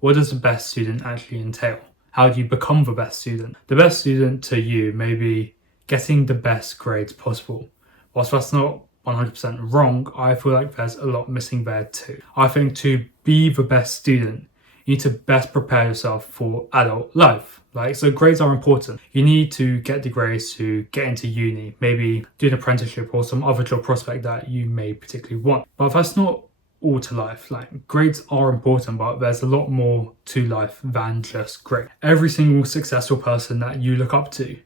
what does the best student actually entail? How do you become the best student? The best student to you may be getting the best grades possible. Whilst that's not 100% wrong, I feel like there's a lot missing there too. I think to be the best student, you need to best prepare yourself for adult life. So grades are important. You need to get the grades to get into uni, maybe do an apprenticeship or some other job prospect that you may particularly want. But that's not all to life. Grades are important, but there's a lot more to life than just grades. Every single successful person that you look up to,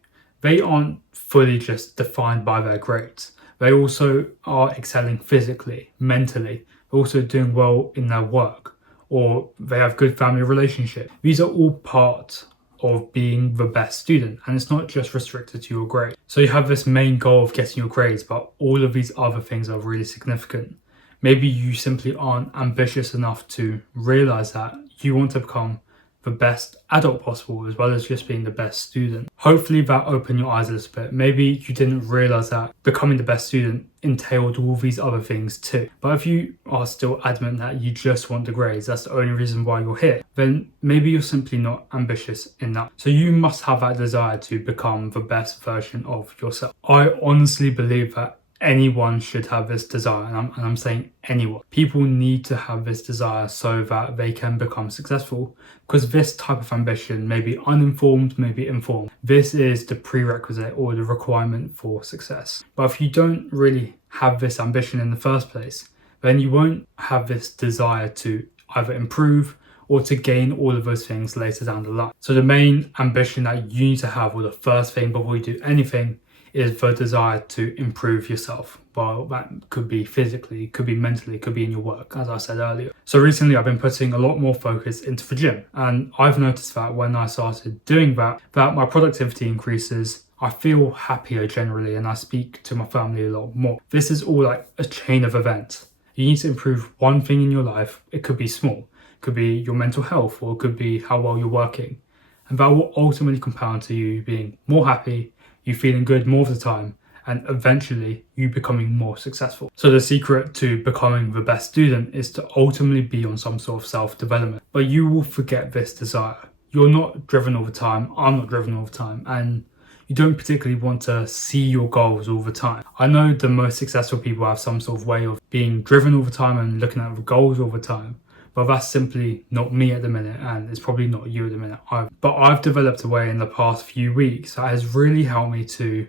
they aren't fully just defined by their grades. They also are excelling physically, mentally, also doing well in their work, or they have good family relationship. These are all part of being the best student, and it's not just restricted to your grade. So you have this main goal of getting your grades, but all of these other things are really significant. Maybe you simply aren't ambitious enough to realize that you want to become the best adult possible, as well as just being the best student. Hopefully that opened your eyes a little bit. Maybe you didn't realize that becoming the best student entailed all these other things too. But if you are still adamant that you just want the grades, that's the only reason why you're here, then maybe you're simply not ambitious enough. So you must have that desire to become the best version of yourself. I honestly believe that anyone should have this desire, and I'm saying anyone. People need to have this desire so that they can become successful, because this type of ambition may be uninformed, may be informed. This is the prerequisite or the requirement for success. But if you don't really have this ambition in the first place, then you won't have this desire to either improve or to gain all of those things later down the line. So the main ambition that you need to have, or the first thing before you do anything, is the desire to improve yourself. Well, that could be physically, could be mentally, could be in your work, as I said earlier. So recently I've been putting a lot more focus into the gym, and I've noticed that when I started doing that my productivity increases, I feel happier generally, and I speak to my family a lot more. This is all like a chain of events. You need to improve one thing in your life. It could be small, it could be your mental health, or it could be how well you're working. And that will ultimately compound to you being more happy, you feeling good more of the time, and eventually you becoming more successful. So the secret to becoming the best student is to ultimately be on some sort of self-development. But you will forget this desire. You're not driven all the time, I'm not driven all the time, and you don't particularly want to see your goals all the time. I know the most successful people have some sort of way of being driven all the time and looking at the goals all the time. But that's simply not me at the minute, and it's probably not you at the minute either. But I've developed a way in the past few weeks that has really helped me to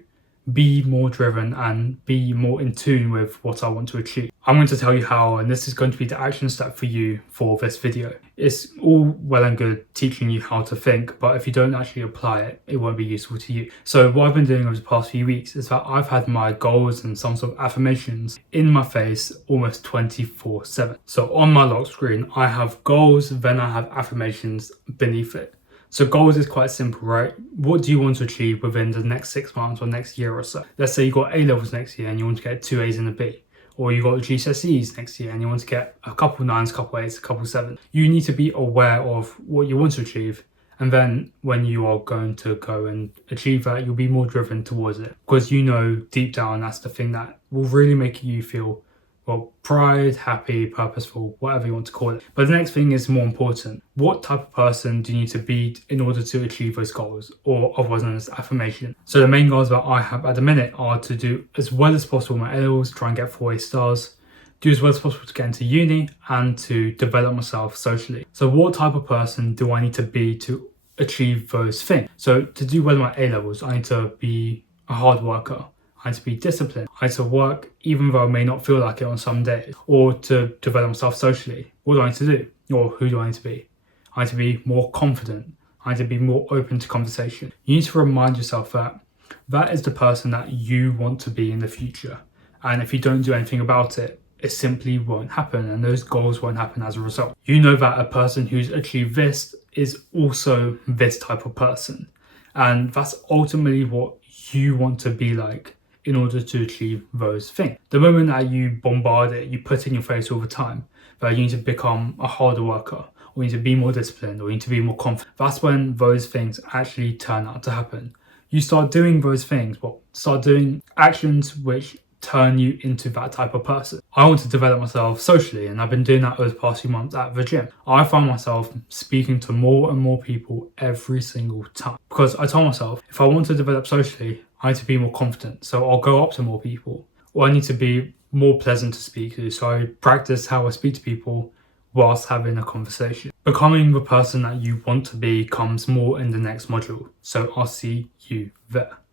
be more driven and be more in tune with what I want to achieve. I'm going to tell you how, and this is going to be the action step for you for this video. It's all well and good teaching you how to think, but if you don't actually apply it, it won't be useful to you. So what I've been doing over the past few weeks is that I've had my goals and some sort of affirmations in my face almost 24/7. So on my lock screen, I have goals, then I have affirmations beneath it. So goals is quite simple, right? What do you want to achieve within the next 6 months or next year or so? Let's say you got A-levels next year and you want to get 2 A's and a B. Or you got GCSEs next year and you want to get a couple 9s, a couple 8s, a couple 7s. You need to be aware of what you want to achieve. And then when you are going to go and achieve that, you'll be more driven towards it. Because you know deep down that's the thing that will really make you feel, well, pride, happy, purposeful, whatever you want to call it. But the next thing is more important. What type of person do you need to be in order to achieve those goals, or otherwise known as affirmation? So the main goals that I have at the minute are to do as well as possible my A-levels, try and get 4 A stars, do as well as possible to get into uni, and to develop myself socially. So what type of person do I need to be to achieve those things? So to do well in my A-levels, I need to be a hard worker. I need to be disciplined. I need to work even though I may not feel like it on some days. Or to develop myself socially. What do I need to do? Or who do I need to be? I need to be more confident. I need to be more open to conversation. You need to remind yourself that that is the person that you want to be in the future. And if you don't do anything about it, it simply won't happen, and those goals won't happen as a result. You know that a person who's achieved this is also this type of person. And that's ultimately what you want to be like in order to achieve those things. The moment that you bombard it, you put in your face all the time that you need to become a harder worker, or you need to be more disciplined, or you need to be more confident, that's when those things actually turn out to happen. You start doing those things, start doing actions which turn you into that type of person. I want to develop myself socially, and I've been doing that over the past few months at the gym. I find myself speaking to more and more people every single time because I told myself if I want to develop socially, I need to be more confident. So I'll go up to more people, or I need to be more pleasant to speak to. So I practice how I speak to people whilst having a conversation. Becoming the person that you want to be comes more in the next module. So I'll see you there.